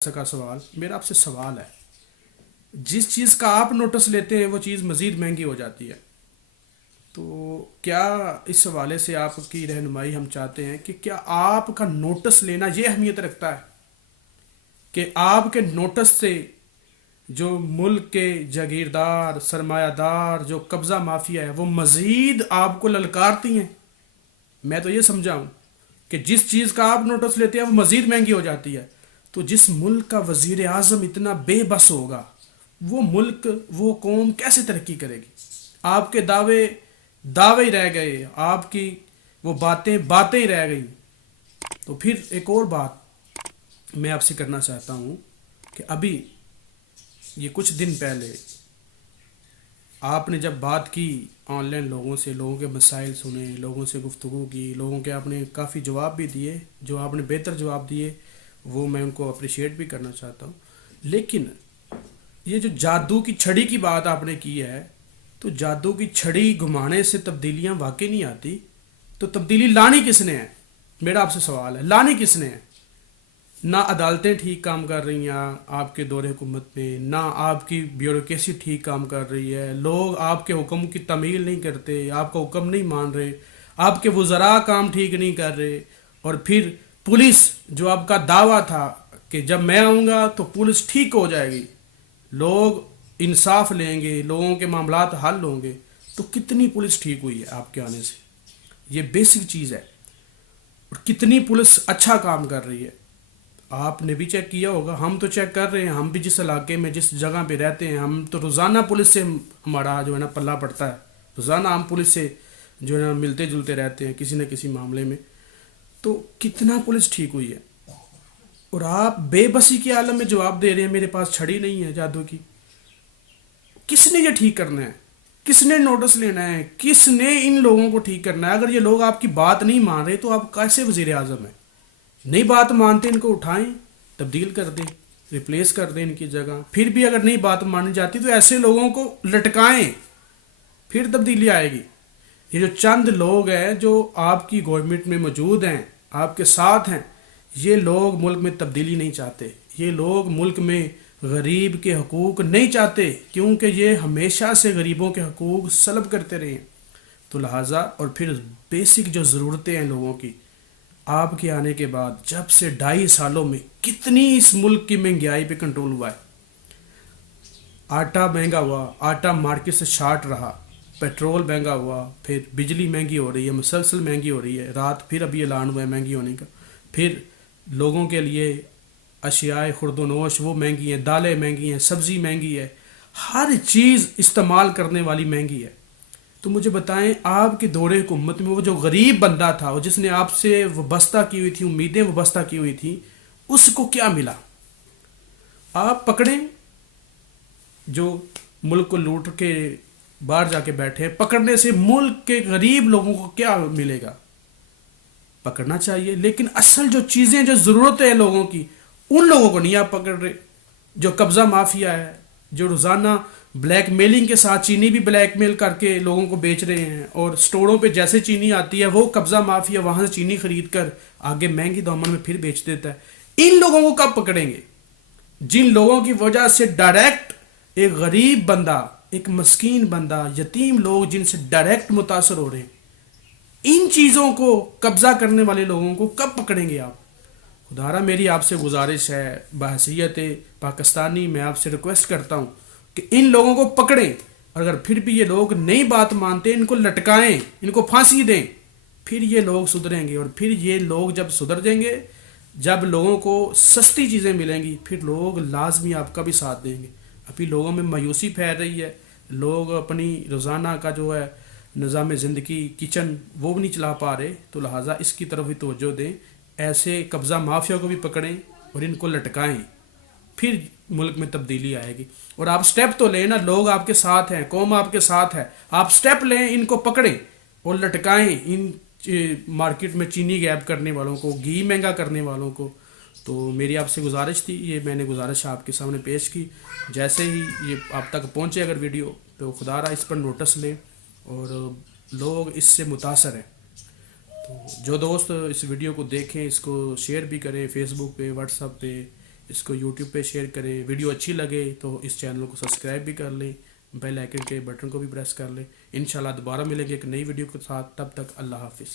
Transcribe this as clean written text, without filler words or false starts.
का सवाल मेरा आपसे सवाल है। जिस चीज़ का आप नोटिस लेते हैं वो चीज़ मज़ीद महंगी हो जाती है। तो क्या इस हवाले से आपकी रहनुमाई हम चाहते हैं कि क्या आपका नोटिस लेना ये अहमियत रखता है कि आपके नोटिस से जो मुल्क के जागीरदार सरमायादार जो कब्ज़ा माफिया है वो मज़ीद आपको ललकारती हैं। मैं तो ये समझा हूँ कि जिस चीज़ का आप नोटिस लेते हैं वो मज़ीद महंगी हो जाती है। तो जिस मुल्क का वज़ीर आज़म इतना बेबस होगा वो मुल्क वो कौम कैसे तरक्की करेगी। आपके दावे दावे ही रह गए, आपकी वो बातें बातें ही रह गई। तो फिर एक और बात मैं आपसे करना चाहता हूँ कि अभी ये कुछ दिन पहले आपने जब बात की ऑनलाइन लोगों से, लोगों के मसाइल सुने, लोगों से गुफ्तगू की, लोगों के आपने काफ़ी जवाब भी दिए, जो आपने बेहतर जवाब दिए वो मैं उनको अप्रिशिएट भी करना चाहता हूँ। लेकिन ये जो जादू की छड़ी की बात आपने की है, तो जादू की छड़ी घुमाने से तब्दीलियाँ वाकई नहीं आती। तो तब्दीली लानी किसने है, मेरा आपसे सवाल है, लानी किसने है। ना अदालतें ठीक काम कर रही हैं आपके दौरे हुकूमत में, ना आपकी ब्यूरोक्रेसी ठीक काम कर रही है, लोग आपके हुक्म की तमील नहीं करते, आपका हुक्म नहीं मान रहे, आपके वज़रा काम ठीक नहीं कर रहे। और फिर पुलिस, जो आपका दावा था कि जब मैं आऊँगा तो पुलिस ठीक हो जाएगी, लोग इंसाफ लेंगे, लोगों के मामलात हल होंगे, तो कितनी पुलिस ठीक हुई है आपके आने से, ये बेसिक चीज़ है। और कितनी पुलिस अच्छा काम कर रही है आपने भी चेक किया होगा, हम तो चेक कर रहे हैं। हम भी जिस इलाके में जिस जगह पे रहते हैं, हम तो रोज़ाना पुलिस से हमारा जो है ना पल्ला पड़ता है। रोज़ाना हम पुलिस से जो है ना मिलते जुलते रहते हैं किसी न किसी मामले में। तो कितना पुलिस ठीक हुई है। और आप बेबसी के आलम में जवाब दे रहे हैं मेरे पास छड़ी नहीं है जादू की। किसने ये ठीक करना है, किसने नोटिस लेना है, किसने इन लोगों को ठीक करना है। अगर ये लोग आपकी बात नहीं मान रहे तो आप कैसे वजीर आजम है। नहीं बात मानते, इनको उठाएं, तब्दील कर दें, रिप्लेस कर दें इनकी जगह। फिर भी अगर नहीं बात मानी जाती तो ऐसे लोगों को लटकाएं, फिर तब्दीली आएगी। ये जो चंद लोग हैं जो आपकी गवर्नमेंट में मौजूद हैं, आपके साथ हैं, ये लोग मुल्क में तब्दीली नहीं चाहते। ये लोग मुल्क में गरीब के हकूक़ नहीं चाहते, क्योंकि ये हमेशा से गरीबों के हकूक़ सलब करते रहे हैं। तो लिहाजा और फिर बेसिक जो ज़रूरतें हैं लोगों की, आपके आने के बाद जब से 2.5 सालों में कितनी इस मुल्क की महंगाई पे कंट्रोल हुआ है। आटा महंगा हुआ, आटा मार्केट से शार्ट रहा, पेट्रोल महंगा हुआ, फिर बिजली महंगी हो रही है, मुसलसल महंगी हो रही है। रात फिर अभी ऐलान हुआ है महंगी होने का। फिर लोगों के लिए अशियाए खुर्दोनोश वो महंगी हैं, दालें महंगी हैं, सब्ज़ी महंगी है, हर चीज़ इस्तेमाल करने वाली महंगी है। तो मुझे बताएं, आपके दौरे हुकूमत में वो जो गरीब बंदा था, वो जिसने आपसे वाबस्ता की हुई थी, उम्मीदें वाबस्ता की हुई थी, उसको क्या मिला। आप पकड़ें जो मुल्क को लूट के बाहर जाके बैठे, पकड़ने से मुल्क के गरीब लोगों को क्या मिलेगा। पकड़ना चाहिए, लेकिन असल जो चीज़ें जो ज़रूरत है लोगों की, उन लोगों को नहीं आप पकड़ रहे। जो कब्ज़ा माफिया है, जो रोज़ाना ब्लैक मेलिंग के साथ चीनी भी ब्लैक मेल करके लोगों को बेच रहे हैं, और स्टोरों पे जैसे चीनी आती है वो कब्ज़ा माफिया वहाँ से चीनी खरीद कर आगे महंगी दामन में फिर बेच देता है। इन लोगों को कब पकड़ेंगे, जिन लोगों की वजह से डायरेक्ट एक गरीब बंदा, एक मस्कीन बंदा, यतीम लोग जिनसे डायरेक्ट मुतासर हो रहे हैं। इन चीज़ों को कब्ज़ा करने वाले लोगों को कब पकड़ेंगे आप। खुदारा मेरी आपसे गुजारिश है, बहसीयत पाकिस्तानी मैं आपसे रिक्वेस्ट करता हूँ कि इन लोगों को पकड़ें। अगर फिर भी ये लोग नई बात मानते, इनको लटकाएं, इनको फांसी दें, फिर ये लोग सुधरेंगे। और फिर ये लोग जब सुधर जाएंगे, जब लोगों को सस्ती चीज़ें मिलेंगी, फिर लोग लाजमी आपका भी साथ देंगे। अभी लोगों में मायूसी फैल रही है, लोग अपनी रोज़ाना का जो है निज़ाम ज़िंदगी, किचन, वो भी नहीं चला पा रहे। तो लिहाजा इसकी तरफ भी तवज्जो दें, ऐसे कब्ज़ा माफिया को भी पकड़ें और इनको लटकाएं, फिर मुल्क में तब्दीली आएगी। और आप स्टेप तो लें ना, लोग आपके साथ हैं, कौम आपके साथ है, आप स्टेप लें, इनको पकड़ें और लटकाएं इन मार्केट में चीनी गैप करने वालों को, घी महंगा करने वालों को। तो मेरी आपसे गुजारिश थी, ये मैंने गुजारिश आपके सामने पेश की। जैसे ही ये आप तक पहुँचे अगर वीडियो, तो खुदारा इस पर नोटिस लें और लोग इससे मुतासर हैं। तो जो दोस्त इस वीडियो को देखें, इसको शेयर भी करें फेसबुक पे, व्हाट्सएप पे, اس کو یوٹیوب پہ شیئر کریں. ویڈیو اچھی لگے تو اس چینل کو سبسکرائب بھی کر لیں, بیل آئیکن کے بٹن کو بھی پریس کر لیں. انشاءاللہ دوبارہ ملیں گے ایک نئی ویڈیو کے ساتھ. تب تک اللہ حافظ.